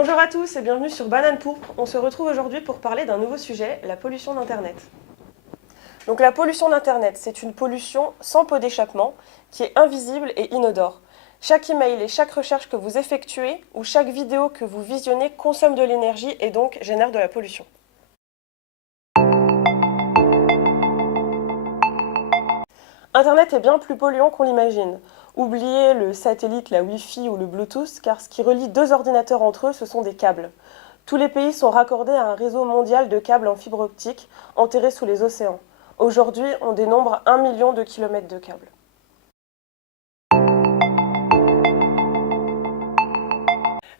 Bonjour à tous et bienvenue sur Banane Pourpre. On se retrouve aujourd'hui pour parler d'un nouveau sujet, la pollution d'Internet. Donc la pollution d'Internet, c'est une pollution sans pot d'échappement qui est invisible et inodore. Chaque email et chaque recherche que vous effectuez ou chaque vidéo que vous visionnez consomme de l'énergie et donc génère de la pollution. Internet est bien plus polluant qu'on l'imagine. Oubliez le satellite, la Wi-Fi ou le Bluetooth, car ce qui relie deux ordinateurs entre eux, ce sont des câbles. Tous les pays sont raccordés à un réseau mondial de câbles en fibre optique enterrés sous les océans. Aujourd'hui, on dénombre 1 million de kilomètres de câbles.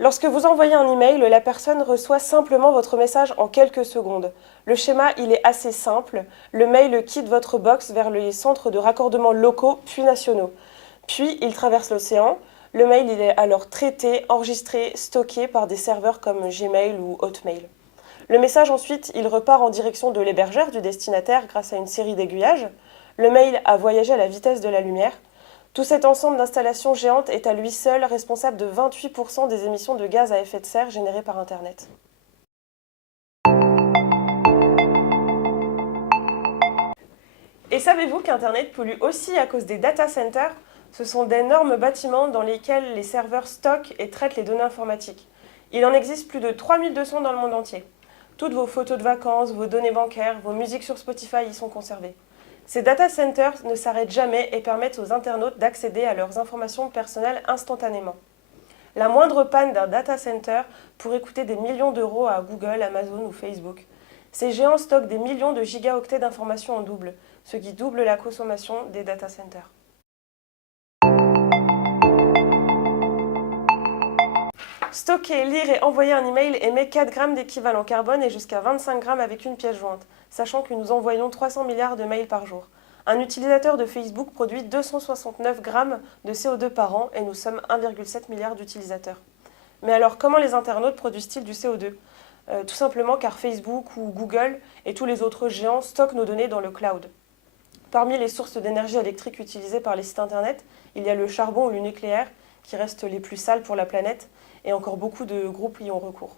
Lorsque vous envoyez un email, la personne reçoit simplement votre message en quelques secondes. Le schéma, il est assez simple. Le mail quitte votre box vers les centres de raccordement locaux puis nationaux. Puis, il traverse l'océan. Le mail, il est alors traité, enregistré, stocké par des serveurs comme Gmail ou Hotmail. Le message, ensuite, il repart en direction de l'hébergeur du destinataire grâce à une série d'aiguillages. Le mail a voyagé à la vitesse de la lumière. Tout cet ensemble d'installations géantes est à lui seul responsable de 28% des émissions de gaz à effet de serre générées par Internet. Et savez-vous qu'Internet pollue aussi à cause des data centers? Ce sont d'énormes bâtiments dans lesquels les serveurs stockent et traitent les données informatiques. Il en existe plus de 3200 dans le monde entier. Toutes vos photos de vacances, vos données bancaires, vos musiques sur Spotify y sont conservées. Ces data centers ne s'arrêtent jamais et permettent aux internautes d'accéder à leurs informations personnelles instantanément. La moindre panne d'un data center pourrait coûter des millions d'euros à Google, Amazon ou Facebook. Ces géants stockent des millions de gigaoctets d'informations en double, ce qui double la consommation des data centers. Stocker, lire et envoyer un email émet 4 grammes d'équivalent carbone et jusqu'à 25 grammes avec une pièce jointe, sachant que nous envoyons 300 milliards de mails par jour. Un utilisateur de Facebook produit 269 grammes de CO2 par an et nous sommes 1,7 milliard d'utilisateurs. Mais alors, comment les internautes produisent-ils du CO2 ? Tout simplement car Facebook ou Google et tous les autres géants stockent nos données dans le cloud. Parmi les sources d'énergie électrique utilisées par les sites internet, il y a le charbon ou le nucléaire, qui restent les plus sales pour la planète, et encore beaucoup de groupes y ont recours.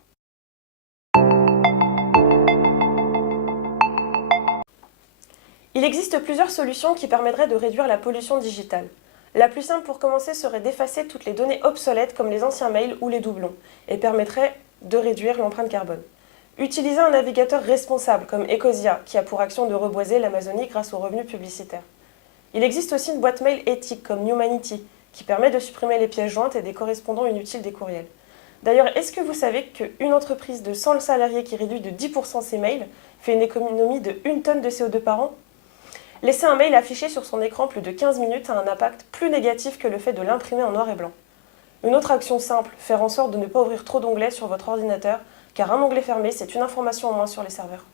Il existe plusieurs solutions qui permettraient de réduire la pollution digitale. La plus simple pour commencer serait d'effacer toutes les données obsolètes comme les anciens mails ou les doublons, et permettrait de réduire l'empreinte carbone. Utilisez un navigateur responsable comme Ecosia, qui a pour action de reboiser l'Amazonie grâce aux revenus publicitaires. Il existe aussi une boîte mail éthique comme Humanity, qui permet de supprimer les pièces jointes et des correspondants inutiles des courriels. D'ailleurs, est-ce que vous savez qu'une entreprise de 100 salariés qui réduit de 10% ses mails fait une économie de 1 tonne de CO2 par an? Laisser un mail affiché sur son écran plus de 15 minutes a un impact plus négatif que le fait de l'imprimer en noir et blanc. Une autre action simple, faire en sorte de ne pas ouvrir trop d'onglets sur votre ordinateur, car un onglet fermé, c'est une information en moins sur les serveurs.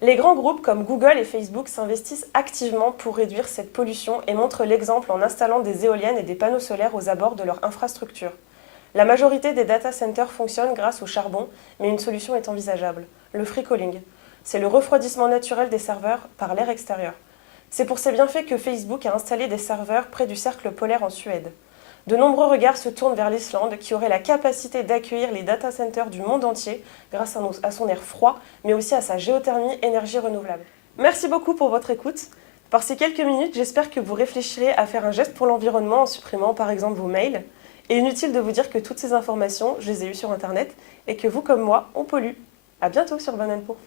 Les grands groupes comme Google et Facebook s'investissent activement pour réduire cette pollution et montrent l'exemple en installant des éoliennes et des panneaux solaires aux abords de leur infrastructure. La majorité des data centers fonctionnent grâce au charbon, mais une solution est envisageable, le free cooling. C'est le refroidissement naturel des serveurs par l'air extérieur. C'est pour ces bienfaits que Facebook a installé des serveurs près du cercle polaire en Suède. De nombreux regards se tournent vers l'Islande, qui aurait la capacité d'accueillir les data centers du monde entier grâce à son air froid, mais aussi à sa géothermie énergie renouvelable. Merci beaucoup pour votre écoute. Par ces quelques minutes, j'espère que vous réfléchirez à faire un geste pour l'environnement en supprimant par exemple vos mails. Et inutile de vous dire que toutes ces informations, je les ai eues sur Internet et que vous comme moi, on pollue. À bientôt sur Banane Pourpre.